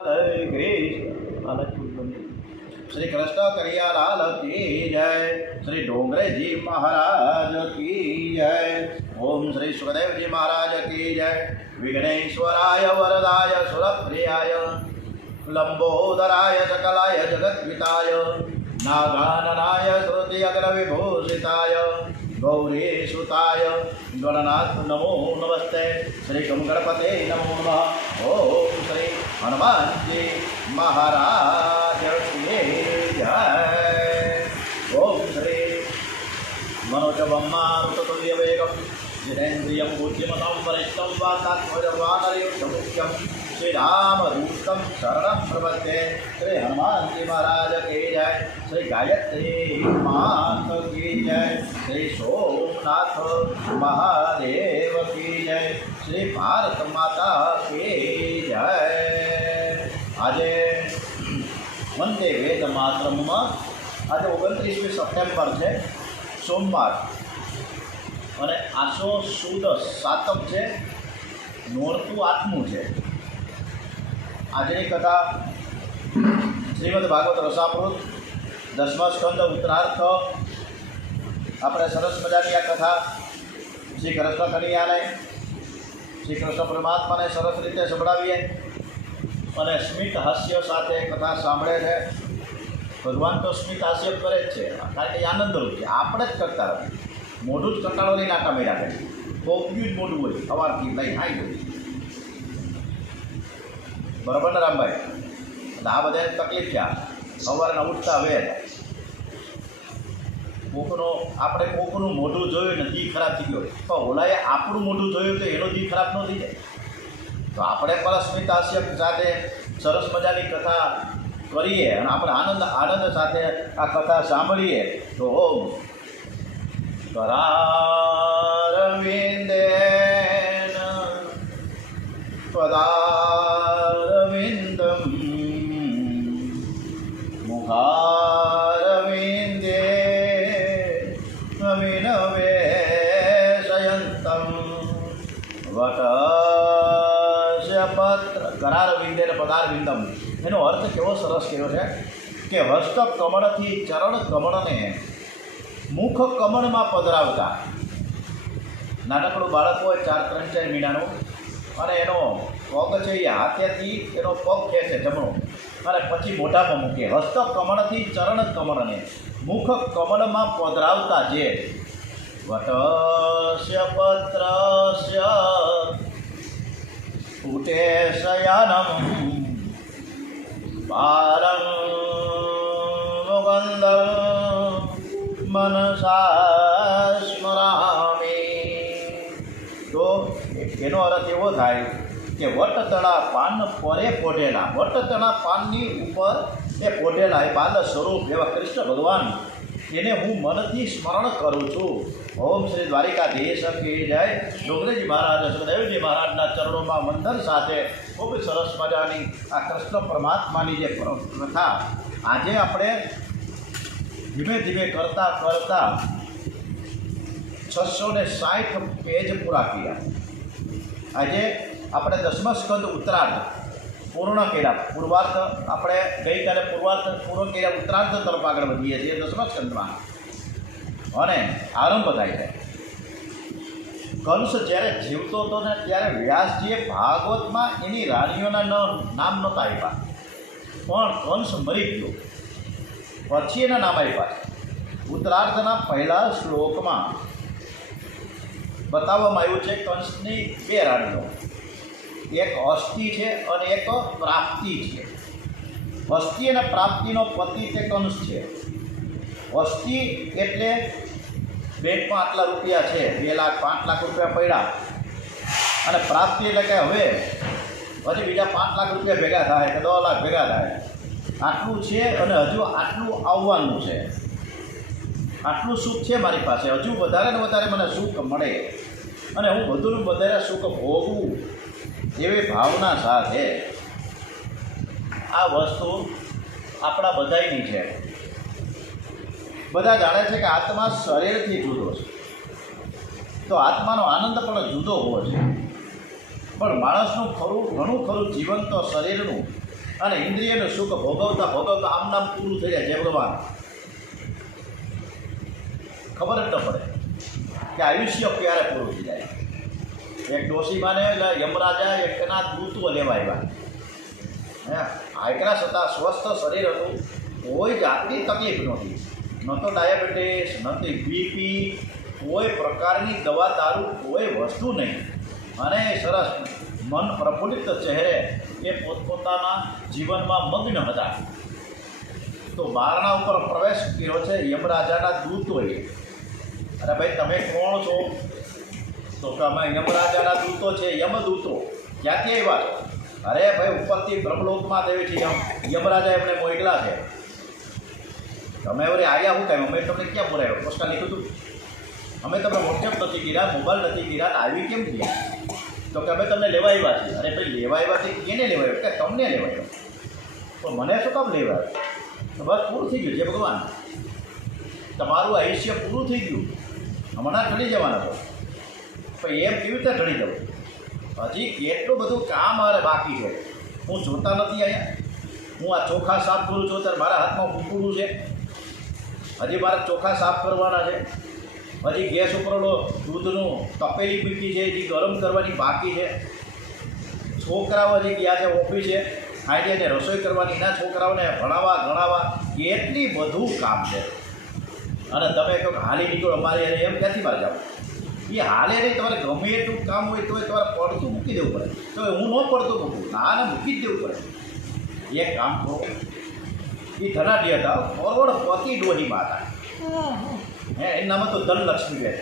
श्री कृष्ण करियालाल की जय। श्री डोंगरे जी महाराज की जय। ओम श्री सुखदेव जी महाराज की जय। विघ्नेश्वराय वरदाय सुरप्रियाय लंबोदराय सकलाय जगद्विताय नागाननाय श्रुति अग्रविभूषिताय गौरीसुताय गणनाथ नमो नमस्ते। श्री गणपते नमो नमः। ओम श्री हनुमान जी महाराज की जय। ओम श्री मनोजवं मारुततुल्यवेगं जितेन्द्रियं बुद्धिमतां वरिष्ठं वातात्मजवानरयुद्धमुख्यं श्रीरामदूतं शरणं प्रपद्ये। श्री हनुमान जी महाराज की जय। श्री गायत्री मात की जय। श्री सोमनाथ महादेव की जय। श्री भारत माता की जय। आज वंदे वेद मातरम में आज 29 सप्टेम्बर है सोमवार और आसो सुद सातम है नोरतु आठमू है। आज कथा श्रीमद्भागवत रसामृत 10मा स्कंद उत्तरार्थ अपने सरस मजानी आ कथा श्री कृष्ण कन्हैयाने श्री कृष्ण परमात्मा ने सरस रीते संभळावीए और स्मित हास्य साथ कथा सांभळे छे। भगवान तो स्मित हास्य करे छे कारण के आनंदरूप है। आपणे ज करता रहीए मोढुं ज कंटाळो लईने आटा मेळ्या करे कोप्યું ज मोढुं होय सवारथी लई हाई होय बराबर ने रामभाई। आ बधाने तकलीफ छे। सवारना उठता वेर कोकनो आपणे कोकनुं मोढुं जोयुं ने दी खराब थई गयो तो ओलाए आपणुं मोढुं जोयुं तो एनो दी खराब न थई जाय। तो આપણે પણ સ્મિત હાસ્ય સાથે સરસ મજાની કથા કરીએ અને આપણે આનંદ સાથે આ કથા સાંભળીએ તો करारविन्देन पदारविन्दं मुखारविन्दे विनवेशयन्तं वट पत्र करारविंदे ने पदारविंदम एनो अर्थ केवो सरस कह्यो छे के हस्त कमळ थी चरण कमळ ने मुख कमळ में पधरावता। नानकड़ुं बाळक होय 4-3 महीनानुं अने एनो पग छे ए हाथेथी एनो पग खेंचे जमणो अने पछी मोढामां मूके। हस्त कमळ थी चरण कमळ ने मुख कमळ में पधरावता जे वटस्य पत्रस्य उटे शयनं पारं मुकुन्दं मनसा स्मरामि। तो एनो अर्थ एवो थाय के वटतळा पान परे पोढेला वटतळा पाननी उपर ए पोढेला ए बाल स्वरूप एवा कृष्ण भगवान એને હું મનથી સ્મરણ કરું છું। ઓમ શ્રી દ્વારિકાધીશ की जय। ડોંગરેજી મહારાજ સુખદેવજી મહારાજના ચરણોમાં વંદન સાથે ખૂબ સરસ મજાની આ કૃષ્ણ પરમાત્માની જે કથા આજે આપણે ધીમે ધીમે કરતાં કરતાં 660 પેજ પૂરા કર્યા। આજે આપણે 10મા સ્કંદ ઉત્તરાર્ધ पूर्ण कर्या। पूर्वार्थ આપણે ગઈકાલે પૂર્વાર્થ પૂરો કર્યા ઉત્તરાર્ધ તરફ આગળ વધીએ છીએ 10મા સ્કંદમાં અને આરંભ થાય છે। કંસ જ્યારે જીવતો હતો ને ત્યારે વ્યાસજીએ ભાગવતમાં એની રાણીઓના નામ નહોતા આપ્યા પણ કંસ મરી ગયો પછી એના નામ આપ્યા છે। ઉત્તરાર્ધના પહેલા શ્લોકમાં બતાવવામાં આવ્યું છે કંસની 2 રાણીઓ एक अस्थि है और एक प्राप्ति है। अस्थि और प्राप्ति पति ते कंस है। अस्थि एटले बैंक में आटला रुपया है 2 लाख 5 लाख रुपया पड़ा और प्राप्ति एटले के हवे हजी बीजा 5 लाख रुपया भेगा थाय के 10 लाख भेगा थाय आटलू है और हजू आटलू आववानुं छे। आटलू सुख है मारी पासे हजू वधारे ने वधारे मने सुख मळे अने हूँ वधुने वधारे सुख भोगवुं एवी भावना साथे आ वस्तु आपणा बधाईनी छे। बधा जाणे छे के आत्मा शरीरथी जुदो छे तो आत्मानो आनंद पण जुदो होवो छे। પણ માણસનું ઘણું ખરું જીવન તો શરીરનું અને ઇન્દ્રિયનું સુખ ભોગવતા ભોગવતા આમ નામ પૂરું થઈ જાય જય ભગવાન. ખબર જ ન પડે કે આયુષ્ય ક્યારે પૂરું થઈ જાય. એક ડોશીમાને યમરાજા એકના દૂતવો લેવા આવ્યા. હે આયકરા છતાં સ્વસ્થ શરીર હતું, કોઈ જાતની તકલીફ નહોતી, ન તો ડાયાબિટીસ, ન તો બીપી, કોઈ પ્રકારની દવા દારૂ કોઈ વસ્તુ નહીં. અને સરસ મન પ્રફુલ્લિત ચહેરે એ પોતપોતાના જીવનમાં મગ્ન હતા. તો બારણા ઉપર પ્રવેશ કર્યો છે યમરાજાના દૂતોએ. અરે ભાઈ તમે કોણ છો? તો કે અમે યમરાજાના દૂતો છે, યમદૂતો. ક્યાંથી આવ્યા છો? અરે ભાઈ ઉપરથી બ્રહ્મલોકમાં દેવી છે યમરાજા એમને મોકલા છે. તમે હવે આવ્યા શું કાંઈ? અમે તમને ક્યાં બોલાવ્યો? પોસ્ટમાં લીધું હતું? અમે તમને વોટ્સએપ નથી કર્યા, મોબાઈલ નથી કર્યા, આવી કેમ થયા? તો કે અમે તમને લેવા આવ્યા છીએ. અરે ભાઈ લેવા આવ્યા છે કેને લેવા આવ્યો? કે તમને લેવા આવ્યો. તો મને શું કામ લેવા આવ્યો? તો બસ પૂરું થઈ ગયું છે ભગવાન, તમારું આયુષ્ય પૂરું થઈ ગયું, હમણાં ઢળી જવાના છો. પણ એમ કેવી રીતે ઢળી જવું? હજી કેટલું બધું કામ મારે બાકી છે. હું જોતા નથી અહીંયા. હું આ ચોખા સાફ કરું છું ત્યારે મારા હાથમાં કૂકડું છે, હજી મારે ચોખા સાફ કરવાના છે. હજી ગેસ ઉપર દૂધનું તપેલી મૂકી છે, હજી ગરમ કરવાની બાકી છે. છોકરાઓ હજી ગયા છે ઓફિસે, આજે એને રસોઈ કરવાની, એના છોકરાઓને ભણાવવા ગણાવવા, કેટલી બધું કામ છે. અને તમે કહો હાલી નીકળો અમારે એમ ક્યાંથી બહાર જાઓ? એ હાલે નહીં, તમારે ગમે એટલું કામ હોય તો તમારે પડતું મૂકી દેવું પડે. તો હું ન પડતું મૂકું, ના મૂકી જ દેવું પડે. એક કામ કરો, એ ધનાઢ્ય હતા, કરોડપતિ ડોહીમાં હતા. હે એના નામ તો ધનલક્ષ્મી બેન.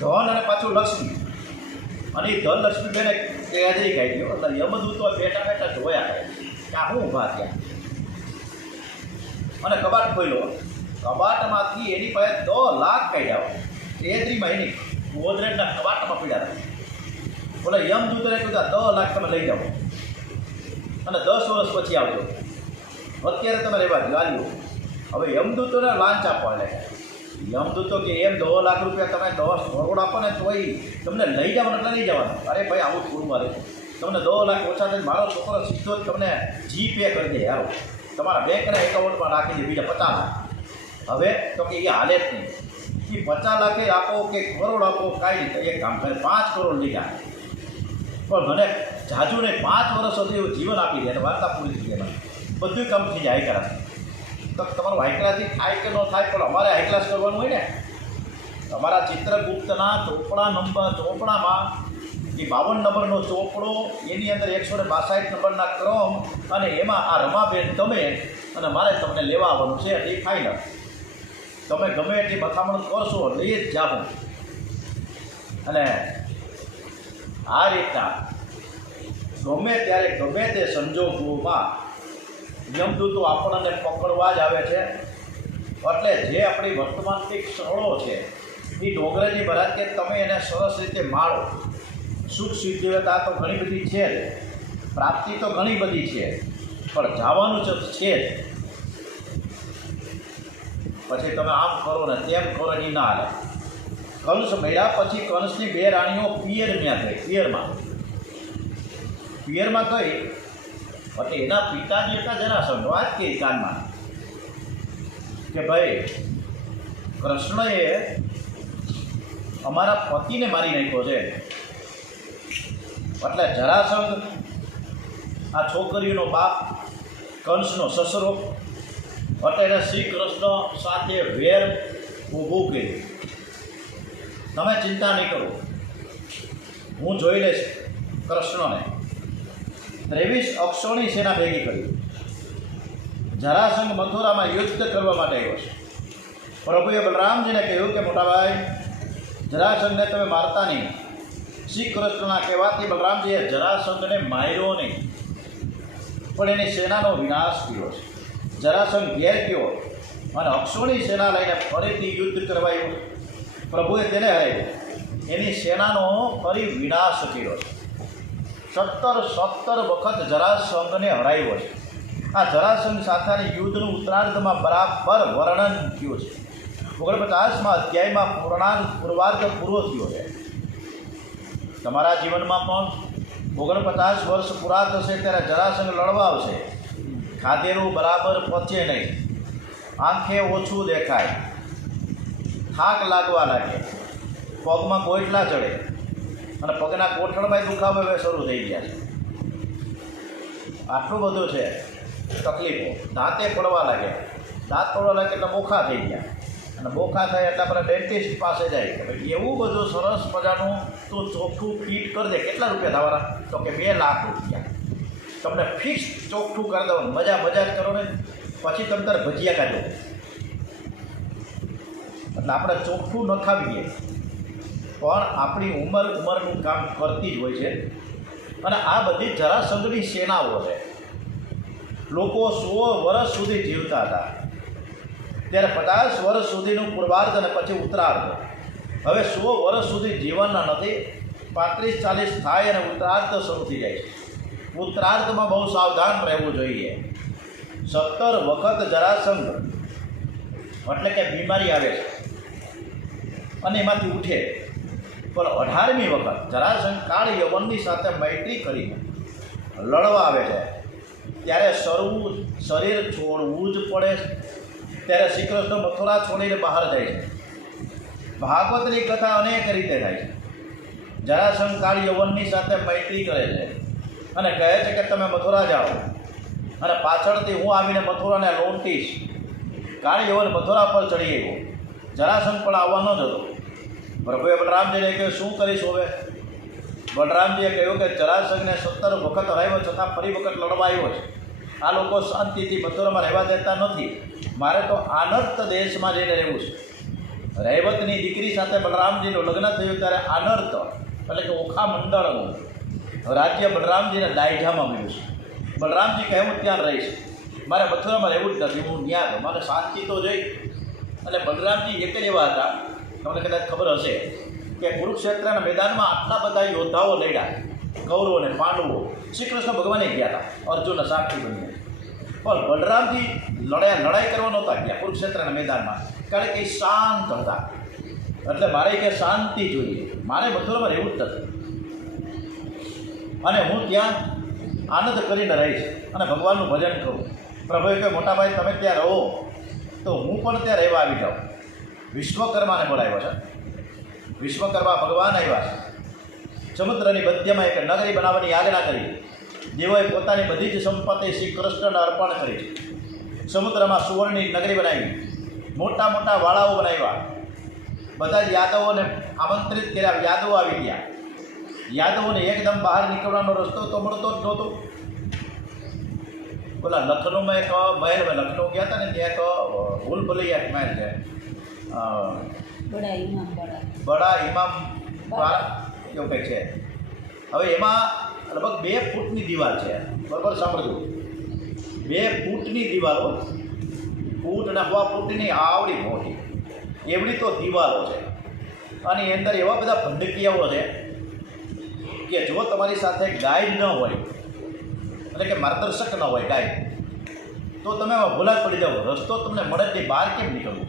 ધન અને પાછું લક્ષ્મી. અને એ ધનલક્ષ્મી બેને હાજરી ખાઈ ગયો. એટલે યમદૂતો બેઠા બેઠા જોયા કે આ શું ઊભા થયા. અને કબાટ ખોલ્યો. કબાટમાંથી એની પાસે 10 લાખ કાઢ્યા. તેત્રીમાં એની ગોદરેજના કબાટમાં પીડ્યા હતા. બોલે યમદૂતને કીધું 10 લાખ તમે લઈ જાઓ અને 10 વર્ષ પછી આવજો, અત્યારે તમે રહેવા દો આવ્યું. હવે યમદૂતોને લાંચ આપવા લે. યમદૂતો કે એમ 10 લાખ રૂપિયા તમે 10 કરોડ આપો ને તોય તમને લઈ જવાનું એટલે લઈ જવાનું. અરે ભાઈ આવું થોડું મારે તમને 10 લાખ ઓછા થઈને મારો છોકરો સીધો જ તમને GPay કરી દે. આવો તમારા બેંકના એકાઉન્ટમાં નાખી દે બીજા 50 લાખ. હવે તો કે એ હાલે જ નહીં. એ 50 લાખે આપો કે કરોડ આપો કાંઈ નહીં. એક કામ કરે 5 કરોડ લઈ જાય, પણ મને જાજુ નહીં 5 વર્ષ સુધી જીવન આપી દે અને વાર્તા પૂરી થઈ જાય. બધું કામ થઈ જાય હાઈ ક્લાસ. તો તમારું હાઈ ક્લાસથી થાય કે ન થાય, પણ અમારે હાઈ ક્લાસ કરવાનું હોય ને. તમારા ચિત્રગુપ્તના ચોપડામાં એ 52 નંબરનો ચોપડો, એની અંદર 162 નંબરના ક્રમ, અને એમાં આ રમાબેન તમે અને મારે તમને લેવા આવવાનું છે. એ ફાઇનલ. તમે ગમે એટલી મથામણ કરશો લઈ જ જાઓ. અને આ રીતના ગમે ત્યારે ગમે તે સંજોગોમાં યમદૂતો આપણને પકડવા જ આવે છે. એટલે જે આપણી વર્તમાનની ક્ષણો છે એ ડોંગરેજી મહારાજ કે તમે એને સરસ રીતે માળો. સુખ સિદ્ધિવતા તો ઘણી બધી છે જ, પ્રાપ્તિ તો ઘણી બધી છે, પણ જવાનું જ છે જ. પછી તમે આમ કરો ને તેમ કરો એ ના હાલે. કંસ મળ્યા પછી કંસની 2 રાણીઓ પિયરમાં ગઈ. પિયરમાં ગઈ એટલે એના પિતાજી હતા જરાસંઘ. વાત કહી કાનમાં કે ભાઈ કૃષ્ણએ અમારા પતિને મારી નાખ્યો છે. એટલે જરાસંઘ આ છોકરીનો બાપ, કંસનો સસરો, એટલે એને શ્રી કૃષ્ણ સાથે વેર ઊભું કર્યું. તમે ચિંતા નહીં કરો, હું જોઈ લઈશ કૃષ્ણને. 23 અક્ષોની સેના ભેગી કરી. જરાસંઘ મથુરામાં યુદ્ધ કરવા માટે આવ્યો છે. પ્રભુએ બલરામજીને કહ્યું કે મોટાભાઈ જરાસંઘને તમે મારતા નહીં. શ્રી કૃષ્ણના કહેવાથી બલરામજીએ જરાસંઘને માર્યો નહીં, પણ એની સેનાનો વિનાશ કર્યો છે. જરાસંઘ ઘેર ગયો અને અક્ષોની સેના લઈને ફરીથી યુદ્ધ કરવાયું. પ્રભુએ તેને હરાવ્યો, એની સેનાનો ફરી વિનાશ કર્યો છે. 17 વખત જરાસંઘને હરાવ્યો છે. આ જરાસંઘ સાથેની યુદ્ધનું ઉત્તરાર્ધમાં બરાબર વર્ણન થયું છે. 49મા અધ્યાયમાં પૂર્વાર્ધ પૂરો થયો છે. તમારા જીવનમાં પણ 49 વર્ષ પૂરા થશે ત્યારે જરાસંઘ લડવા આવશે. ખાધેલું બરાબર પચે નહીં, આંખે ઓછું દેખાય, થાક લાગવા લાગે, પગમાં ગોઈટલા ચડે અને પગના કોઠણમાં દુખાવો હવે શરૂ થઈ ગયા છે. આટલું બધું છે તકલીફો. દાંતે પડવા લાગે, દાંત પડવા લાગે એટલે બોખા થઈ ગયા, અને બોખા થાય એટલે આપણે ડેન્ટિસ્ટ પાસે જાય કે ભાઈ એવું બધું સરસ મજાનું તું ચોખ્ઠું ફિટ કરી દે. કેટલા રૂપિયા થવાના? તો કે 2 લાખ રૂપિયા. તમને ફિક્સ ચોખ્ઠું કરી દઉં, મજા જ કરો ને, પછી તમે તારે ભજીયા કાઢો. એટલે આપણે ચોખ્ઠું ન ખાવીએ, પણ આપણી ઉંમરનું કામ કરતી જ હોય છે. અને આ બધી જરાસંઘની સેનાઓ છે. લોકો 100 વર્ષ સુધી જીવતા હતા, ત્યારે 50 વર્ષ સુધીનું પૂર્વાર્ધ અને પછી ઉત્તરાર્ધ. હવે 100 વર્ષ સુધી જીવનના નથી, 35-40 થાય અને ઉત્તરાર્ધ શરૂ થઈ જાય છે. ઉત્તરાર્ધમાં બહુ સાવધાન રહેવું જોઈએ. 17 વખત જરાસંઘ એટલે કે બીમારી આવે છે અને એમાંથી ઉઠે, પણ 18મી વખત જરાસંઘ કાળ યવનની સાથે મૈત્રી કરીને લડવા આવે છે. ત્યારે શરીર છોડવું જ પડે. ત્યારે શ્રી કૃષ્ણ મથુરા છોડીને બહાર જાય છે. ભાગવતની કથા અનેક રીતે થાય છે. જરાસંઘ કાળ યવનની સાથે મૈત્રી કરે છે અને કહે છે કે તમે મથુરા જાઓ અને પાછળથી હું આવીને મથુરાને લૂંટીશ. કાળ યવન મથુરા પર ચડી ગયો. જરાસંઘ પણ આવવા ન જતો. પ્રભુએ બલરામજીને કહ્યું શું કરીશ હવે? બલરામજીએ કહ્યું કે જરાસંઘને 17 વખત હરાવ્યો છતાં ફરી વખત લડવા આવ્યો છે. આ લોકો શાંતિથી મથુરામાં રહેવા દેતા નથી. મારે તો આનર્ત દેશમાં જઈને રહેવું છે. રૈવતની દીકરી સાથે બલરામજીનું લગ્ન થયું ત્યારે આનર્ત એટલે કે ઓખા મંડળનું રાજ્ય બલરામજીને દાયજામાં મળ્યું છે. બલરામજી કહે હું ત્યાં રહીશ, મારે મથુરામાં રહેવું જ નથી, હું ત્યાં મને શાંતિ તો જોઈ. અને બલરામજી એક જ એવા હતા, તમને કદાચ ખબર હશે કે કુરુક્ષેત્રના મેદાનમાં આટલા બધા યોદ્ધાઓ લડ્યા, કૌરવો અને પાંડવો. શ્રી કૃષ્ણ ભગવાને ગયા હતા અર્જુનના સાક્ષી બનીને, પણ બલરામજી લડાઈ કરવા નહોતા ગયા કુરુક્ષેત્રના મેદાનમાં, કારણ કે એ શાંત હતા. એટલે મારે કે શાંતિ જોઈએ, મારે મથુરામાં રહેવું જ નથી અને હું ત્યાં આનંદ કરીને રહીશ અને ભગવાનનું ભજન કરું. પ્રભુએ કહે મોટાભાઈ તમે ત્યાં રહો તો હું પણ ત્યાં રહેવા આવી જાઉં. વિશ્વકર્માને બોલાવ્યો છે. વિશ્વકર્મા ભગવાન આવ્યા છે. સમુદ્રની મધ્યમાં એક નગરી બનાવવાની આજ્ઞા કરી. દેવોએ પોતાની બધી જ સંપત્તિ શ્રી કૃષ્ણને અર્પણ કરી છે. સમુદ્રમાં સુવર્ણની નગરી બનાવી, મોટા મોટા વાળાઓ બનાવ્યા, બધા જ યાદવોને આમંત્રિત કર્યા. યાદવો આવી ગયા. યાદવોને એકદમ બહાર નીકળવાનો રસ્તો તો મળતો જ નહોતો. બોલા લખનૌમાં એક મહેલ, લખનૌ ગયા હતા ને ત્યાં એક ભૂલભુલૈયા એક મહેલ છે, બડા ઇમામ એવું કંઈક છે. હવે એમાં લગભગ 2 ફૂટની દિવાલ છે. બરાબર સાંભળજો, 2 ફૂટની દિવાલો, ફૂટ અને 1 ફૂટની આવડી મોટી એવડી તો દિવાલો છે. અને એની અંદર એવા બધા ભંડકીયાઓ છે કે જો તમારી સાથે ગાઈડ ન હોય, એટલે કે માર્ગદર્શક ન હોય ગાઈડ, તો તમે ભૂલા જ પડી જાઓ. રસ્તો તમને મળે જ નહીં, બહાર કેમ નીકળવું?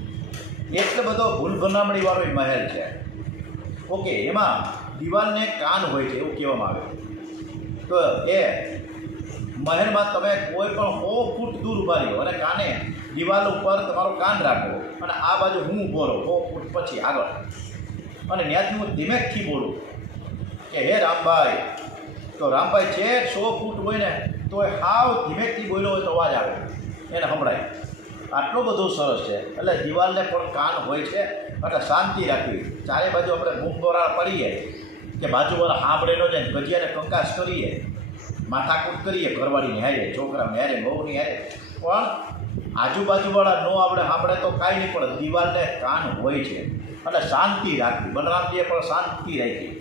એટલે બધો ભૂલ ભનામણીવાળો એ મહેલ છે. ઓકે, એમાં દિવાલને કાન હોય છે એવું કહેવામાં આવે. તો એ મહેલમાં તમે કોઈ પણ 100 ફૂટ દૂર ઊભા રહ્યો અને કાને દિવાલ ઉપર તમારો કાન રાખો અને આ બાજુ હું ઊભો રહું 100 ફૂટ પછી આગળ, અને ત્યાંથી હું ધીમેકથી બોલું કે હે રામભાઈ, તો રામભાઈ છે 100 ફૂટ હોય ને તો એ હાવ ધીમેકથી બોલ્યો હોય તો અવાજ આવે, એને સંભળાય. આટલું બધું સરસ છે. એટલે દિવાલને પણ કાન હોય છે. એટલે શાંતિ રાખવી. ચારે બાજુ આપણે બૂમબોરાળ પડીએ કે બાજુવાળા સાંભળે ન જાય, ગજિયાને કંકાસ કરીએ, માથાકૂટ કરીએ, ઘરવાળીને હારે, છોકરાને હારે, બહુની હારે, પણ આજુબાજુવાળા ન આપણે સાંભળે તો કાંઈ નહીં, પણ દિવાલને કાન હોય છે. એટલે શાંતિ રાખવી. બલરામજીએ પણ શાંતિ રાખી.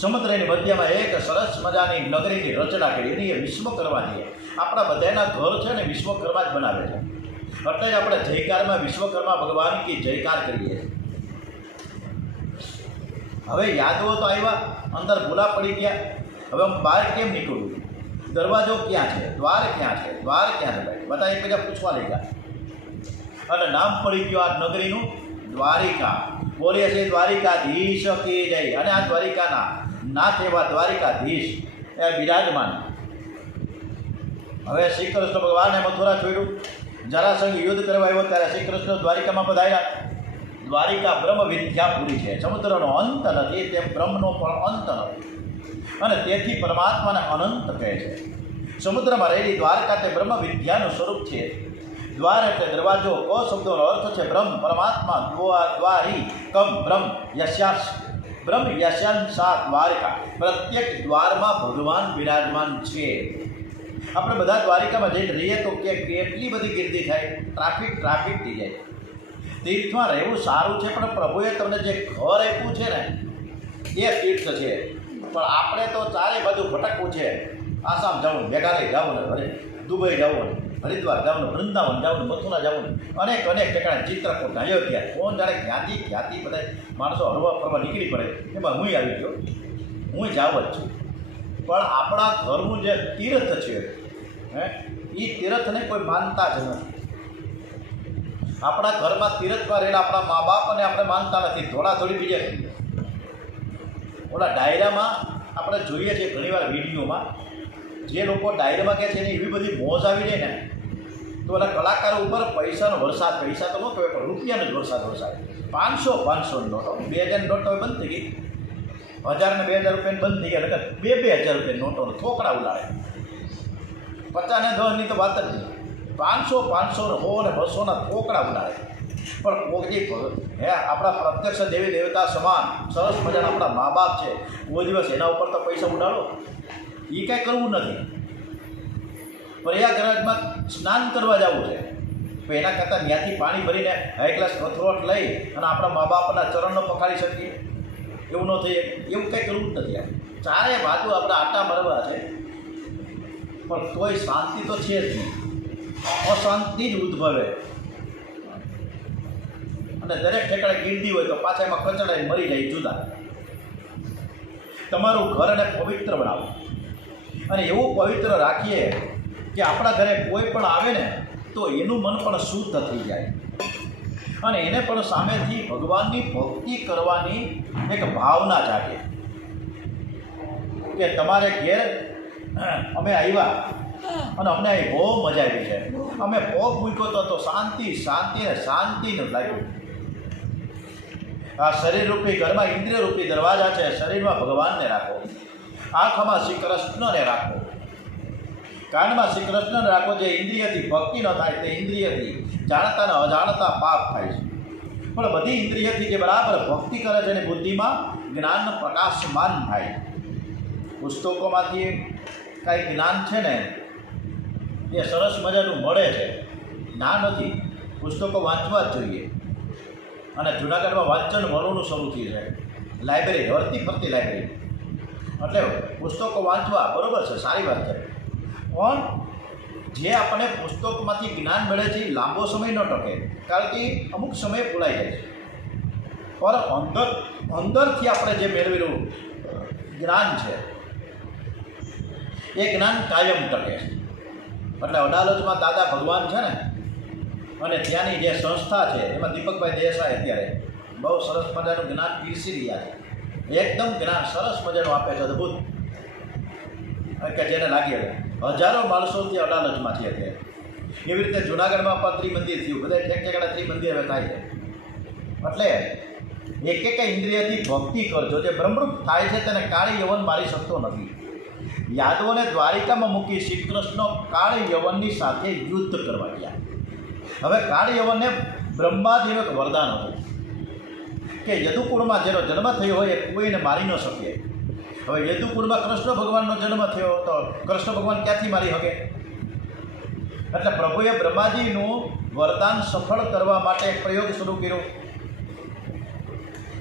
સમુદ્રની મધ્યમાં એક સરસ મજાની નગરીની રચના કરી. એની એ વિશ્વકર્માની. આપણા બધાના ઘર છે ને વિશ્વકર્મા જ બનાવે છે. એટલે જ આપણે જયકારમાં વિશ્વકર્મા ભગવાન કી જયકાર કરીએ. હવે યાદવો તો આવ્યા, અંદર ભૂલા પડી ગયા. હવે હું બહાર કેમ નીકળું? દરવાજો ક્યાં છે? દ્વાર ક્યાં છે? દ્વાર ક્યાં છે? ભાઈ બધા એકબીજા પૂછવા લાગ્યા અને નામ પડી ગયું આ નગરીનું દ્વારિકા. બોલીએ છીએ દ્વારિકાધીશ કી જય. અને આ દ્વારિકાના નાથ એવા દ્વારિકાધીશ એ બિરાજમાન. હવે શ્રી કૃષ્ણ ભગવાને મથુરા છોડ્યું, જરાસંઘ યુદ્ધ કરવા આવ્યો ત્યારે શ્રી કૃષ્ણ દ્વારિકામાં પધાર્યા. દ્વારિકા બ્રહ્મ વિદ્યાપુરી છે, સમુદ્રનો અંત નથી તેમ બ્રહ્મનો પણ અંત નથી, અને તેથી પરમાત્માને અનંત કહે છે. સમુદ્રમાં રહેલી દ્વારકા તે બ્રહ્મ વિદ્યાનું સ્વરૂપ છે. દ્વાર એટલે દરવાજો, ક શબ્દોનો અર્થ છે બ્રહ્મ, પરમાત્મા. દ્વારી કમ બ્રહ્મ યશ્યાસ, બ્રહ્મ યશ્યાન સા દ્વારકા. પ્રત્યેક દ્વારમાં ભગવાન બિરાજમાન છે. આપણે બધા દ્વારિકામાં જઈને રહીએ તો કેટલી બધી ગીર્દી થાય, ટ્રાફિક થઈ જાય. તીર્થમાં રહેવું સારું છે, પણ પ્રભુએ તમને જે ઘર આપ્યું છે ને એ તીર્થ છે. પણ આપણે તો ચારે બાજુ ભટકવું છે. આસામ જવું, મેઘાલય જવું ને, દુબઈ જવું ને, હરિદ્વાર જવું ને, વૃંદાવન જવું ને, મથુરા જવું ને, અનેક ઠેકાણે, ચિત્રકૂટ, અયોધ્યા, કોણ જાણે ક્યાંથી બધા માણસો હરવા ફરવા નીકળી પડે. એમાં હું આવી ગયો, હું જાવ જ છું. પણ આપણા ઘરનું જે તીર્થ છે એ તીર્થને કોઈ માનતા જ નથી. આપણા ઘરમાં તીર્થમાં રહેલા આપણા મા બાપને આપણે માનતા નથી, થોડી બીજે કરીએ. ઓલા ડાયરામાં આપણે જોઈએ છીએ ઘણીવાર વિડીયોમાં, જે લોકો ડાયરામાં કહે છે એની એવી બધી મોજ આવી જાય ને, તો ઓલા કલાકારો ઉપર પૈસાનો વરસાદ, પૈસા તો ન કહેવાય પણ રૂપિયાનો જ વરસાદ. 500 નોટો, 2000 નોટો બંધ થઈ ગઈ, 1000 ને 2000 રૂપિયાની બંધ થઈ ગયા, 2000 રૂપિયા નોટોનો થોકડા ઉલાડે. 50 ને 10ની તો વાત જ નહીં, 500 100 ને 200ના થોકડા ઉડાડે. પણ કોકજી હે આપણા પ્રત્યક્ષ દેવી દેવતા સમાન સરસ મજાના આપણા મા બાપ છે, કોઈ દિવસ એના ઉપર તો પૈસા ઉડાડો, એ કાંઈ કરવું નથી. પ્રયાગરાજમાં સ્નાન કરવા જવું છે, તો એના કરતાં ત્યાંથી પાણી ભરીને હાઈ ક્લાસ કથરોટ લઈ અને આપણા મા બાપના ચરણનો પખાડી શકીએ, એવું ન થઈએ. એવું કંઈ કરવું જ નથી. ચારે બાજુ આપણે આટા મરવા છે, પણ તોય શાંતિ તો છે જ નહીં, અશાંતિ જ ઉદ્ભવે. અને દરેક ઠેકાણે ગીર્દી હોય તો પાછા એમાં કચડાઈને મરી જાય જુદા. તમારું ઘરને પવિત્ર બનાવો, અને એવું પવિત્ર રાખીએ કે આપણા ઘરે કોઈ પણ આવે ને તો એનું મન પણ શુદ્ધ થઈ જાય, અને એને પણ સામેથી ભગવાનની ભક્તિ કરવાની એક ભાવના જાગે કે તમારે ઘેર અમે આવ્યા અને અમને અહીં બહુ મજા આવી છે, અમે પગ મૂક્યો તો શાંતિને લાગ્યું. આ શરીરરૂપી ઘરમાં ઇન્દ્રિયરૂપી દરવાજા છે, શરીરમાં ભગવાનને રાખો, આંખમાં શ્રી કૃષ્ણને રાખો, કાનમાં શ્રી કૃષ્ણને રાખો. જે ઇન્દ્રિયથી ભક્તિ ન થાય તે ઇન્દ્રિયથી જાણતા ને અજાણતા પાપ થાય છે, પણ બધી ઇન્દ્રિયથી જે બરાબર ભક્તિ કરે છે એની બુદ્ધિમાં જ્ઞાન પ્રકાશમાન થાય. પુસ્તકોમાંથી કાંઈ જ્ઞાન છે ને એ સરસ મજાનું મળે છે, ના નથી. પુસ્તકો વાંચવા જ જોઈએ. અને જૂનાગઢમાં વાંચન વરોનું શરૂ થયું છે, લાઇબ્રેરી, હરતી ફરતી લાઇબ્રેરી. એટલે પુસ્તકો વાંચવા બરાબર છે, સારી વાત છે. પણ જે આપણને પુસ્તકમાંથી જ્ઞાન મળે છે એ લાંબો સમય ન ટકે, કારણ કે અમુક સમય ભૂલાઈ જાય છે. પણ અંદરથી આપણે જે મેળવેલું જ્ઞાન છે એ જ્ઞાન કાયમ ટકે છે. એટલે અડાલજમાં દાદા ભગવાન છે ને, અને ત્યાંની જે સંસ્થા છે એમાં દીપકભાઈ દેસાઈ અત્યારે બહુ સરસ મજાનું જ્ઞાન પીરસી રહ્યા છે. એકદમ જ્ઞાન સરસ મજાનું આપે છે, અદ્ભુત, કે જેને લાગી હવે હજારો માણસોથી અડાલજમાંથી અત્યારે. એવી રીતે જૂનાગઢમાં પણ ત્રિમંદિર થયું, બધા ઠેકઠેકાણે ત્રિમંદિર હવે થાય છે. એટલે એક ઇન્દ્રિયથી ભક્તિ કરજો. જે બ્રહ્મરૂપ થાય છે તેને કાળી યવન મારી શકતો નથી. યાદવોને દ્વારિકામાં મૂકી શ્રી કૃષ્ણ કાળી યવનની સાથે યુદ્ધ કરવા ગયા. હવે કાળી યવનને બ્રહ્માજીનું એક વરદાન હતું કે યદુકુળમાં જેનો જન્મ થયો હોય એ કોઈને મારી ન શકે. હવે યદુકુળમાં કૃષ્ણ ભગવાનનો જન્મ થયો તો કૃષ્ણ ભગવાન ક્યાંથી મારી શકે? એટલે પ્રભુએ બ્રહ્માજીનું વરદાન સફળ કરવા માટે એક પ્રયોગ શરૂ કર્યો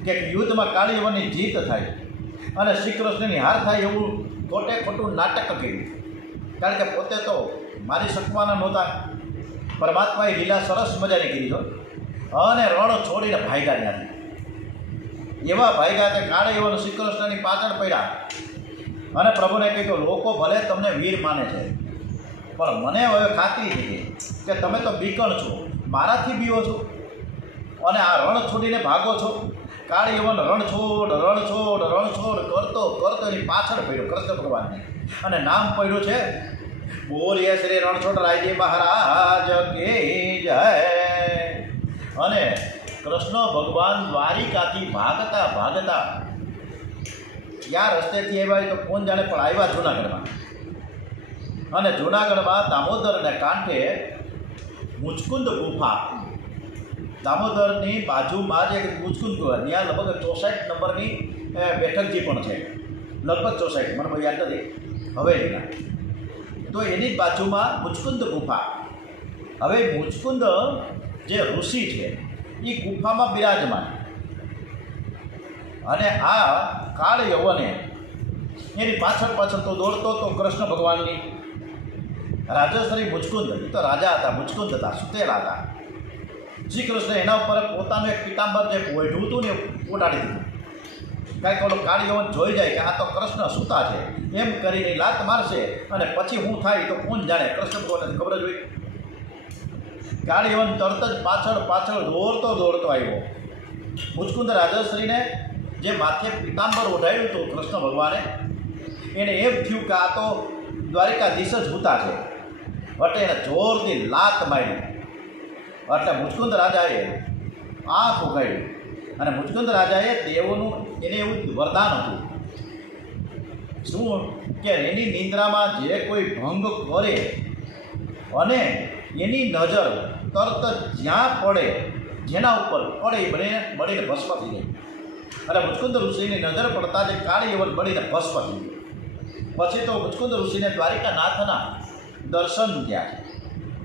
કે યુદ્ધમાં કાળી યવનની જીત થાય અને શ્રી કૃષ્ણની હાર થાય એવું ખોટે ખોટું નાટક કર્યું. કારણ કે પોતે તો મારી શકવાના નહોતા. પરમાત્માએ લીલા સરસ મજાની કરી હોય અને રણ છોડીને ભાગ્યા ત્યાંથી. એવા ભાગ્યા કે કાળે એવા શ્રી કૃષ્ણની પાછળ પડ્યા અને પ્રભુને કહ્યું લોકો ભલે તમને વીર માને છે, પણ મને હવે ખાતરી થઈ ગઈ કે તમે તો બીકણ છો, મારાથી બીવો છો અને આ રણ છોડીને ભાગો છો. કાળ યવન રણછોડ કરતો કરતો એની પાછળ પડ્યો કૃષ્ણ ભગવાનની, અને નામ પડ્યું છે બોલીએ શ્રી રણછોડ રાયજી મહારાજ કે જય. અને કૃષ્ણ ભગવાન દ્વારિકાથી ભાગતા ભાગતા ક્યાં રસ્તેથી આવ્યા તો કોણ જાણે, પણ આવ્યા જૂનાગઢમાં. અને જૂનાગઢમાં દામોદરને કાંઠે મુચકુંદ ગુફા, દામોદરની બાજુમાં જ એક મુચકુંદ ગુફા, ત્યાં લગભગ 64 નંબરની બેઠકજી પણ છે, લગભગ 64, મને બહુ યાદ નથી હવે એના. તો એની જ બાજુમાં મુચકુંદ ગુફા. હવે મુચકુંદ જે ઋષિ છે એ ગુફામાં બિરાજમાન, અને આ કાળ યવને એની પાછળ પાછળ તો દોડતો તો કૃષ્ણ ભગવાનની. રાજશ્રી મુચકુંદ, એ તો રાજા હતા, મુચકુંદ હતા, સુતેલા હતા. શ્રી કૃષ્ણ એના ઉપર પોતાનું એક પિતાંબર જે ઓઢ્યું હતું ને ઉડાડી દીધું. કાંઈક ઓલો કાળ યવન જોઈ જાય કે આ તો કૃષ્ણ સૂતા છે એમ કરીને લાત મારશે, અને પછી હું થાય તો કોણ જાણે, કૃષ્ણ ભગવાનને ખબર જ હોય. કાળ યવન તરત જ પાછળ પાછળ દોડતો આવ્યો. મુચકુંદ રાજશ્રીને જે માથે પિતાંબર ઓઢાડ્યું હતું કૃષ્ણ ભગવાને, એને એમ થયું કે આ તો દ્વારિકાધીશ જ સૂતા છે, એટલે એને જોરથી લાત મારી. એટલે મુચકુંદ રાજાએ આંખ ઉગાડી, અને મુચકુંદ રાજાએ દેવોનું એને એવું વરદાન હતું શું કે એની નિંદ્રામાં જે કોઈ ભંગ કરે અને એની નજર તરત જ્યાં પડે, જેના ઉપર પડે એ બળીને ભસ્મ થઈ જાય. અને મુચકુંદ ઋષિની નજર પડતા જે કાળ યવન બળીને ભસ્મ થઈ ગયું. પછી તો મુચકુંદ ઋષિને દ્વારિકાનાથના દર્શન થયા.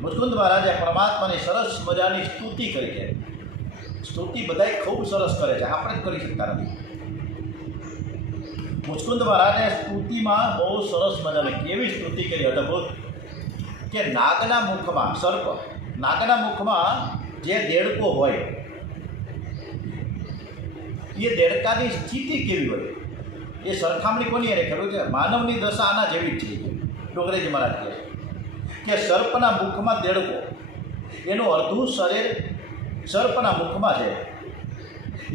મુચકુંદ મહારાજે પરમાત્માની સરસ મજાની સ્તુતિ કરી છે. સ્તુતિ બધાય ખૂબ સરસ કરે છે, આપણે જ કરી શકતા નથી. મુચકુંદ મહારાજે સ્તુતિમાં બહુ સરસ મજાની કેવી સ્તુતિ કરી અદભુત, કે નાગના મુખમાં સર્પ, નાગના મુખમાં જે દેડકો હોય એ દેડકાની સ્થિતિ કેવી હોય એ સરખામણી કોની એને ખબર છે? માનવની દશા આના જેવી જ છે. ડોંગરેજી મહારાજ કહે કે સર્પના મુખમાં દેડકો, એનું અડધું શરીર સર્પના મુખમાં છે.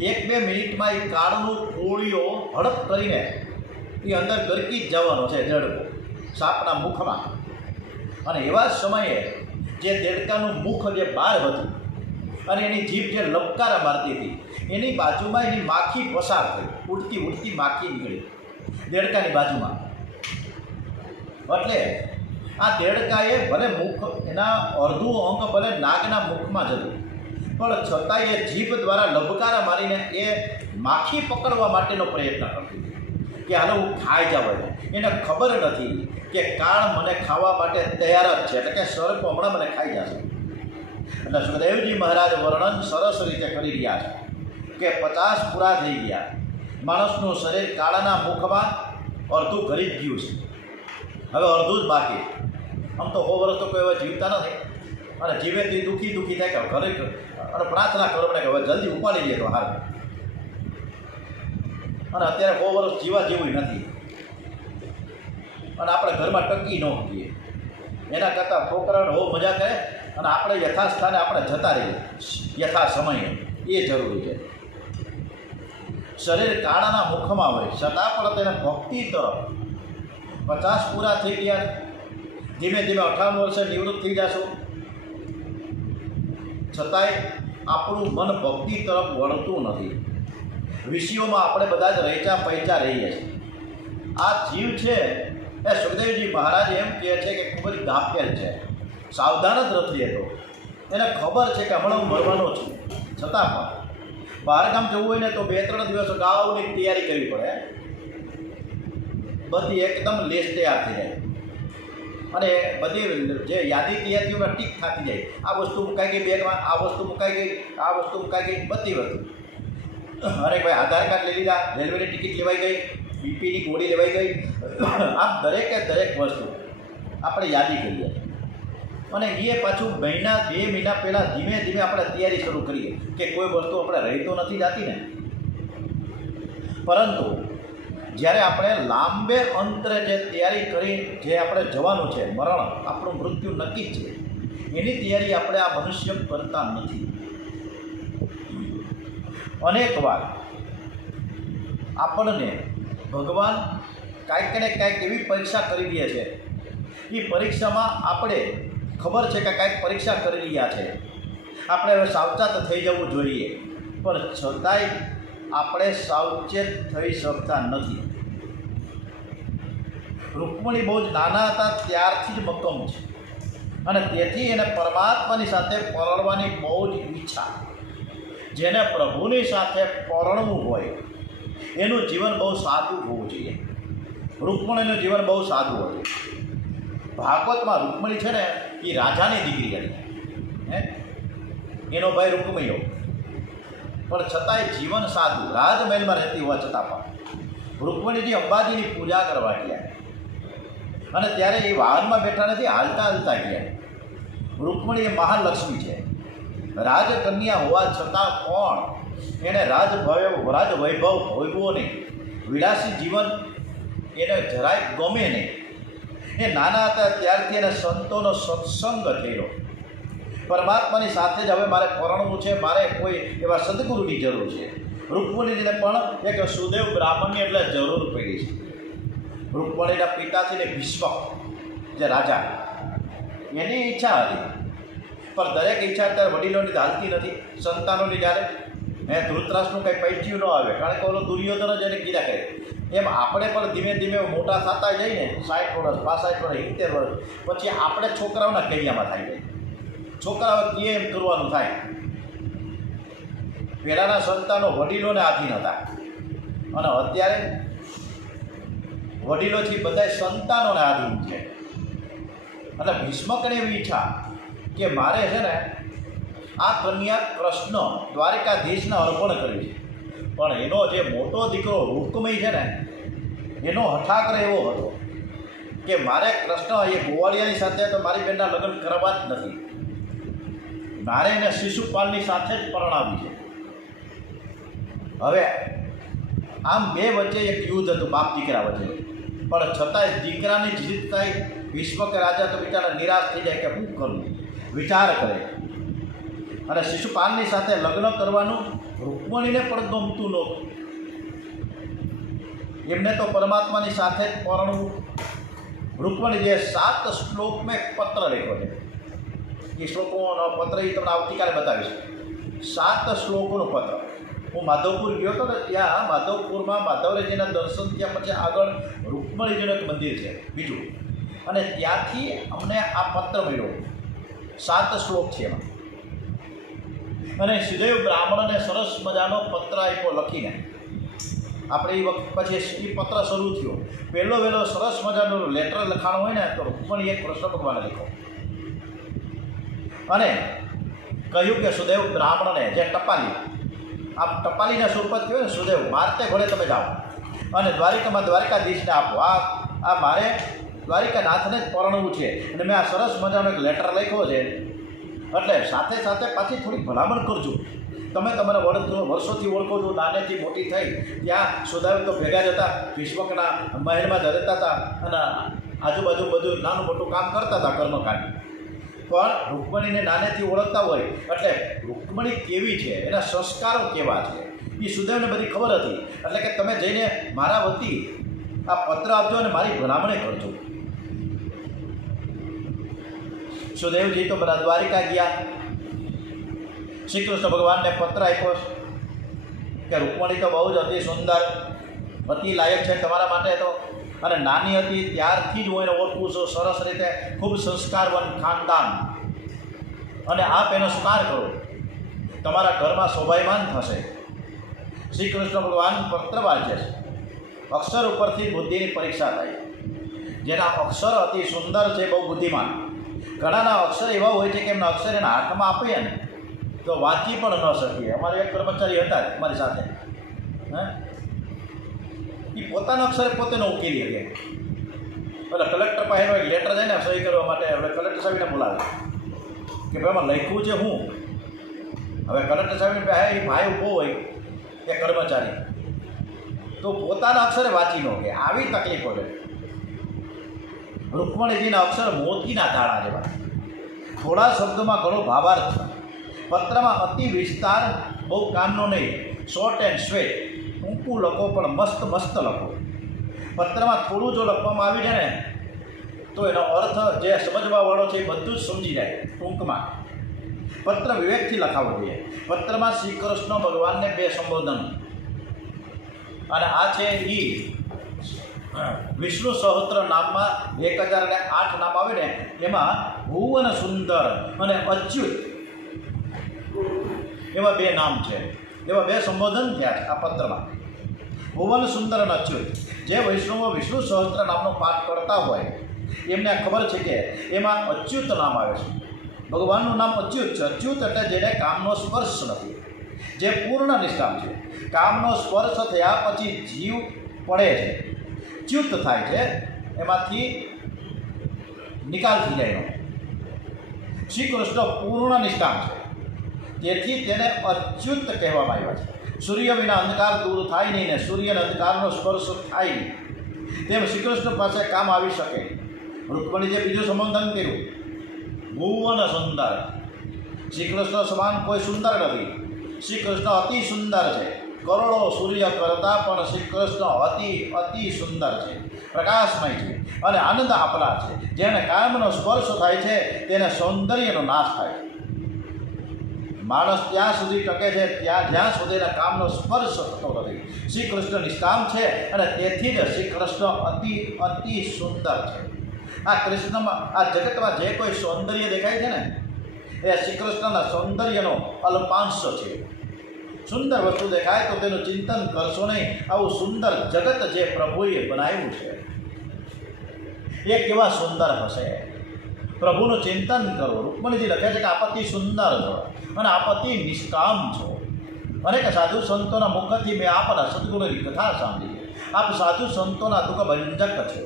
1-2 મિનિટમાં એ કાળનું કોળીઓ હડપ કરીને એ અંદર ગરકી જ જવાનો છે દેડકો સાપના મુખમાં. અને એવા જ સમયે જે દેડકાનું મુખ જે બહાર હતું અને એની જીભ જે લપકારા મારતી હતી, એની બાજુમાં એની માખી પસાર થઈ, ઉડતી માખી નીકળી દેડકાની બાજુમાં. એટલે આ દેડકાએ ભલે મુખ, એના અડધું અંગ ભલે નાગના મુખમાં જતું, પણ છતાંય એ જીભ દ્વારા લબકારા મારીને એ માખી પકડવા માટેનો પ્રયત્ન કરતી કે હાલો હું ખાઈ જાવ. એને ખબર નથી કે કાળ મને ખાવા માટે તૈયાર જ છે, એટલે કે સર્પ હમણાં મને ખાઈ જશે. એટલે સુખદેવજી મહારાજ વર્ણન સરસ રીતે કરી રહ્યા છે કે 50 પૂરા થઈ ગયા, માણસનું શરીર કાળાના મુખમાં અડધું ઘરી જ ગયું છે, હવે અડધું જ બાકી. આમ તો 100 વર્ષ તો કોઈ હવે જીવતા નથી, અને જીવે તે દુઃખી થાય કે ઘરે, અને પ્રાર્થના કરો પડે કે હવે જલ્દી ઉપાડી લે તો હાલ. અને અત્યારે 100 વર્ષ જીવા જેવું નથી, અને આપણે ઘરમાં ટકી ન શકીએ. એના કરતાં છોકરાઓને બહુ મજા કરે અને આપણે યથાસ્થાને આપણે જતા રહીએ યથા સમયે, એ જરૂરી છે. શરીર કાળાના મુખમાં હોય છતાં પણ તેને ભક્તિ તરફ 50 પૂરા થઈ ગયા, ધીમે ધીમે 58 વર્ષે નિવૃત્ત થઈ જશું, છતાંય આપણું મન ભક્તિ તરફ વળતું નથી. વિષયોમાં આપણે બધા જ રહેચા પૈચા રહીએ છીએ. આ જીવ છે એ સુખદેવજી મહારાજ એમ કહે છે કે ખૂબ જ ગાફેલ છે, સાવધાન જ નથી રહેતો. એને ખબર છે કે હમણાં હું મરવાનો છું, છતાં પણ બહારગામ જવું હોય ને તો 2-3 દિવસ અગાઉની તૈયારી કરવી પડે, બધી એકદમ લિસ્ટ તૈયાર થઈ જાય, અને બધી જે યાદી તૈયાર થઈ હોય ટીક થતી જાય. આ વસ્તુ મુકાઈ ગઈ બેગમાં, આ વસ્તુ મુકાઈ ગઈ, આ વસ્તુ મુકાઈ ગઈ, બધી વસ્તુ. અરે ભાઈ આધાર કાર્ડ લઈ લીધા, રેલવેની ટિકિટ લેવાઈ ગઈ, બીપીની ગોળી લેવાઈ ગઈ, આમ દરેકે દરેક વસ્તુ આપણે યાદી કરીએ. અને એ પાછું 2 મહિના પહેલાં ધીમે ધીમે આપણે તૈયારી શરૂ કરીએ કે કોઈ વસ્તુ આપણે રહી તો નથી જતી ને. પરંતુ જ્યારે આપણે લાંબે અંતરે જે તૈયારી કરી, જે આપણે જવાનું છે, મરણ, આપણું મૃત્યુ નક્કી જ છે, એની તૈયારી આપણે આ મનુષ્ય કરતા નથી. અનેક વાર આપણને ભગવાન કાંઈક ને કાંઈક એવી પરીક્ષા કરી દે છે, એ પરીક્ષામાં આપણે ખબર છે કે કાંઈક પરીક્ષા કરી રહ્યા છે, આપણે હવે સાવચેત થઈ જવું જોઈએ, પણ છતાંય આપણે સાવચેત થઈ શકતા નથી. રૂકમણી બહુ જ નાના હતા ત્યારથી જ મક્કમ છે, અને તેથી એને પરમાત્માની સાથે પરણવાની બહુ જ ઈચ્છા. જેને પ્રભુની સાથે પરણવું હોય એનું જીવન બહુ સાદું હોવું જોઈએ. રૂકમણીનું જીવન બહુ સાદું હતું. ભાગવતમાં રૂકમણી છે ને એ રાજાની દીકરી હતી, એનો ભાઈ રૂકમણીઓ, પણ છતાંય જીવન સાદું, રાજમહેલમાં રહેતી હોવા છતાં પણ રૂકમણીજી અંબાજીની પૂજા કરવા ગયા, અને ત્યારે એ વાહનમાં બેઠા નથી, હાલતા હાલતા ગયા. રૂકમણી એ મહાલક્ષ્મી છે, રાજકન્યા હોવા છતાં પણ એણે રાજવૈભવ ભોગવો નહીં, વિલાસી જીવન એને જરાય ગમે નહીં. એ નાના હતા ત્યારથી એને સંતોનો સત્સંગ થયેલો. પરમાત્માની સાથે જ હવે મારે પરણવું છે, મારે કોઈ એવા સદગુરુની જરૂર છે. રૂકમણીજીને પણ એક સુદેવ બ્રાહ્મણની એટલે જરૂર પડી છે. રૂકમણીના પિતાજીને ભીષ્મક જે રાજા, એની ઈચ્છા હતી, પણ દરેક ઈચ્છા અત્યારે વડીલોની હાલતી નથી. સંતાનોની જ્યારે ધૃતરાષ્ટ્રનું કંઈ પૈચ્યું ન આવે, કારણ કે ઓલો દુર્યોધન જ એને કીધા કરે. એમ આપણે પણ ધીમે ધીમે મોટા થતા જઈને 60 વર્ષ 65 વર્ષ 70 વર્ષ પછી આપણે છોકરાઓના કૈયામાં થાય જાય. છોકરાઓ કે એમ કરવાનું થાય. પહેલાંના સંતાનો વડીલોને આધીન હતા, અને અત્યારે વડીલોથી બધા સંતાનોને આધીન છે. એટલે ભીષ્મકને એવી ઈચ્છા કે મારે છે ને આ કન્યા કૃષ્ણ દ્વારકાધીશને અર્પણ કરવી છે. પણ એનો જે મોટો દીકરો રૂકમણી છે ને, એનો હઠાગ્રહ એવો હતો કે મારે કૃષ્ણ એ ગોવાળિયાની સાથે તો મારી બેનના લગ્ન કરવા જ નથી, મારે એને શિશુપાલની સાથે જ પરણાવી છે. હવે આમ બે વચ્ચે એક યુદ્ધ હતું, બાપ દીકરા વચ્ચે, પણ છતાંય દીકરાની જીત થાય. ભીષ્મક રાજા તો બિચારા નિરાશ થઈ જાય કે શું કરવું, વિચાર કરે, અને શિશુપાલની સાથે લગ્ન કરવાનું રૂકમણીને પણ ગમતું નહોતું. એમને તો પરમાત્માની સાથે જ પરણવું. રૂકમણી જે 7 શ્લોકમાં એક પત્ર લખ્યો છે, એ શ્લોકોનો પત્ર એ તમને આવતીકાલે બતાવીશ. 7 શ્લોકોનો પત્ર. હું માધવપુર ગયો હતો ને, ત્યાં માધવપુરમાં માધવરાયજીના દર્શન થયા પછી આગળ રૂકમણીજીનું એક મંદિર છે બીજું, અને ત્યાંથી અમને આ પત્ર મળ્યો. 7 શ્લોક છે એમાં, અને સુદેવ બ્રાહ્મણને સરસ મજાનો પત્ર આપ્યો લખીને. આપણે એ વખત પછી એ પત્ર શરૂ થયો. વહેલો સરસ મજાનો લેટર લખાણો હોય ને, તો રૂકમણીએ કૃષ્ણ ભગવાને લખ્યો અને કહ્યું કે સુદેવ બ્રાહ્મણને, જે ટપાલી, આ ટપાલીના સ્વરૂપ જ કહેવાય ને, સુદેવ મારતે ઘોડે તમે જાઓ અને દ્વારિકામાં દ્વારકાધીશને આપો. આ મારે દ્વારિકાનાથને જ પરણવું છે, અને મેં આ સરસ મજાનો એક લેટર લખ્યો છે, એટલે સાથે સાથે પાછી થોડી ભલામણ કરજો. તમે તમારા વર્ષોથી ઓળખો છો, નાનેથી મોટી થઈ, ત્યાં સુદાવ તો ભેગા જ હતા, ભીષ્મકના મહેલમાં જ રહેતા હતા, અને આજુબાજુ બધું નાનું મોટું કામ કરતા હતા, કર્મકાંડ. પણ રૂકમણીને નાનેથી ઓળખતા હોય એટલે રૂકમણી કેવી છે, એના સંસ્કારો કેવા છે, એ સુદેવને બધી ખબર હતી. એટલે કે તમે જઈને મારા વતી આ પત્ર આપજો અને મારી ભલામણે કરજો. સુદેવજી તો બધા દ્વારિકા ગયા. શ્રી કૃષ્ણ ભગવાનને પત્ર આપ્યો કે રૂકમણી તો બહુ જ અતિ સુંદર, અતિ લાયક છે તમારા માટે તો, અને નાની હતી ત્યારથી જ હું એને ઓળખું છું, સરસ રીતે, ખૂબ સંસ્કારવાન ખાનદાન, અને આપ એનો સ્વીકાર કરો, તમારા ઘરમાં શોભાયમાન થશે. શ્રી કૃષ્ણ ભગવાન પત્ર વાંચે છે. અક્ષર ઉપરથી બુદ્ધિની પરીક્ષા થાય. જેના અક્ષર અતિ સુંદર છે, બહુ બુદ્ધિમાન. ઘણાના અક્ષર એવા હોય છે કે એમના અક્ષર એના હાથમાં આપીએ ને તો વાંચી પણ ન શકીએ. અમારે એક કર્મચારી હતા મારી સાથે, એ પોતાના અક્ષરે પોતે ન ઉકેલી શકે. એટલે કલેક્ટર પાસેનો એક લેટર જાય ને સહી કરવા માટે, હવે કલેક્ટર સાહેબને બોલાવે કે ભાઈ એમાં લખ્યું છે હું. હવે કલેક્ટર સાહેબની પાસે એ ભાઈ ઊભો હોય એ કર્મચારી, તો પોતાના અક્ષરે વાંચી ન કે, આવી તકલીફો છે. રૂકમણીજીના અક્ષર મોતીના તાળા જેવા, થોડા શબ્દોમાં ઘણો ભાવાર્થ. પત્રમાં અતિ વિસ્તાર બહુ કામનો નહીં, શોર્ટ એન્ડ સ્વીટ, ટૂંકું ટૂંકું લખો પણ મસ્ત મસ્ત લખો. પત્રમાં થોડું જો લખવામાં આવી જાય ને તો એનો અર્થ જે સમજવાવાળો છે એ બધું જ સમજી જાય. ટૂંકમાં પત્ર વિવેકથી લખાવો જોઈએ. પત્રમાં શ્રી કૃષ્ણ ભગવાનને 2 સંબોધન, અને આ છે એ વિષ્ણુ સહસ્ત્ર નામમાં 1008 નામ આવે ને એમાં ભુવન સુંદર અને અચ્યુત એવા 2 નામ છે. એવા 2 સંબોધન થયા છે આ પત્રમાં. ભુવન સુંદર અને અચ્યુત. જે વૈષ્ણવો વિષ્ણુ સહસ્ત્ર નામનો પાઠ કરતા હોય એમને ખબર છે કે એમાં અચ્યુત નામ આવે છે. ભગવાનનું નામ અચ્યુત છે. અચ્યુત એટલે જેને કામનો સ્પર્શ નથી, જે પૂર્ણ નિષ્કામ છે. કામનો સ્પર્શ થયા પછી જીવ પડે છે, ચ્યુત થાય છે, એમાંથી નિકાલ થઈ જાય એનો. શ્રી કૃષ્ણ પૂર્ણ નિષ્કામ છે, તેથી તેને અચ્યુત કહેવામાં આવ્યા છે. સૂર્ય વિના અંધકાર દૂર થાય નહીં ને સૂર્યના અંધકારનો સ્પર્શ થાય નહીં, તેમ શ્રી કૃષ્ણ પાસે કામ આવી શકે. રૂકમણી જે બીજું સંબોધન કર્યું, ભુવન સુંદર. શ્રી કૃષ્ણ સમાન કોઈ સુંદર નથી. શ્રી કૃષ્ણ અતિ સુંદર છે. કરોડો સૂર્ય કરતાં પણ શ્રી કૃષ્ણ અતિ સુંદર છે, પ્રકાશમય છે અને આનંદ આપનાર છે. જેને કામનો સ્પર્શ થાય છે તેને સૌંદર્યનો નાશ થાય છે. માણસ ત્યાં સુધી ટકે છે જ્યાં સુધી એના કામનો સ્પર્શ થતો નથી. શ્રી કૃષ્ણ નિષ્કામ છે અને તેથી જ શ્રી કૃષ્ણ અતિ સુંદર છે. આ કૃષ્ણમાં, આ જગતમાં જે કોઈ સૌંદર્ય દેખાય છે ને એ શ્રી કૃષ્ણના સૌંદર્યનો અલ્પાંશ છે. સુંદર વસ્તુ દેખાય તો તેનું ચિંતન કરશો નહીં. આવું સુંદર જગત જે પ્રભુએ બનાવ્યું છે એ કેવા સુંદર હશે. પ્રભુનું ચિંતન કરો. રૂકમણીજી લખે છે કે આપત્તિ સુંદર છો અને આપત્તિ નિષ્કામ છો. અનેક સાધુ સંતોના મુખથી મેં આપના સદગુરુની કથા સાંભળી. આપ સાધુ સંતોના દુઃખ ભંજક છે.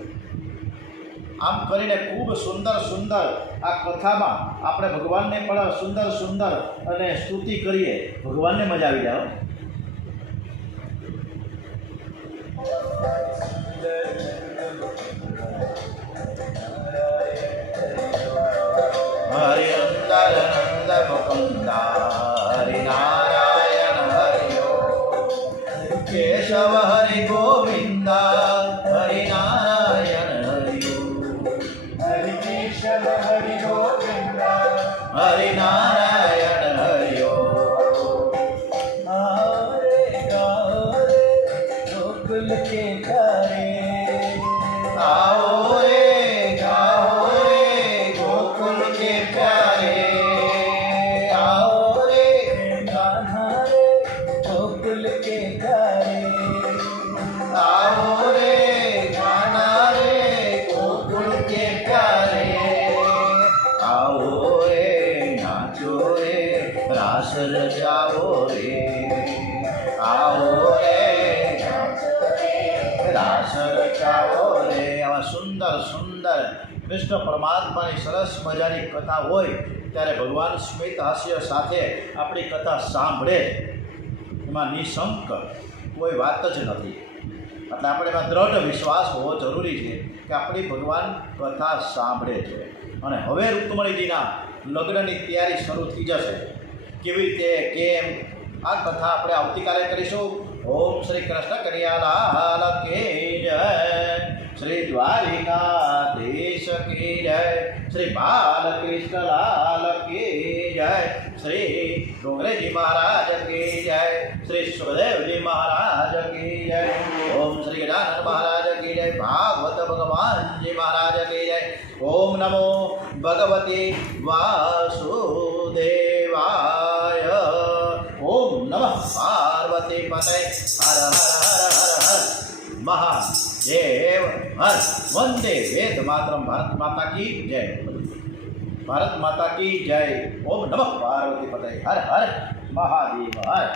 આમ કરીને ખૂબ સુંદર સુંદર આ કથામાં આપણે ભગવાનને પણ સુંદર સુંદર અને સ્તુતિ કરીએ. ભગવાનને મજા આવી જાય. હરિ નંદન નંદ મુકુંદા હરિ નારાયણ હરિ કેશવ હરિ ગોવિંદા હરિ નારાયણ હરિ ગોવિંદા હરિ નારાયણ હરિ. ગોકુલ કે ઘરે आओ रे गाओ रे गोकुल के प्यारे. आओ रे गाना रे गोकुल के घरे. आओ रे गाना रे गोकुल के प्यारे. आओ रे नाचो रे रास रचाओ रे. आओ रे રાસ રચાવો રે. આવા સુંદર સુંદર કૃષ્ણ પરમાત્માની સરસ મજાની કથા હોય ત્યારે ભગવાન સ્મિત હાસ્ય સાથે આપણી કથા સાંભળે, એમાં નિશંક કોઈ વાત જ નથી. એટલે આપણે એમાં દ્રઢ વિશ્વાસ હોવો જરૂરી છે કે આપણી ભગવાન કથા સાંભળે છે. અને હવે રૂકમણીજીના લગ્નની તૈયારી શરૂ થઈ જશે. કેવી રીતે, કેમ, આ કથા આપણે આવતીકાલે કરીશું. ઓમ શ્રી કૃષ્ણ કનૈયાલાલ કી જય. શ્રી દ્વારિકાધીશ કી જય. શ્રી બાલકૃષ્ણલાલ કી જય. શ્રી ડોંગરેજી મહારાજ કી જય. શ્રી સુખદેવજી મહારાજ કી જય. ઓમ શ્રી ગજાનન મહારાજ કી જય. ભાગવત ભગવાનજી મહારાજ કી જય. ઓમ નમો ભગવતી વાસુદેવાય. ઓમ નમઃ પાર્વતી પતય. હર હર હર હર હર મહાદેવ હર. વંદે વેદ માતરમ. ભારત માતા કી જય. ભારત માતા કી જય. ઓમ નમઃ પાર્વતી પતય. હર હર મહાદેવ હર.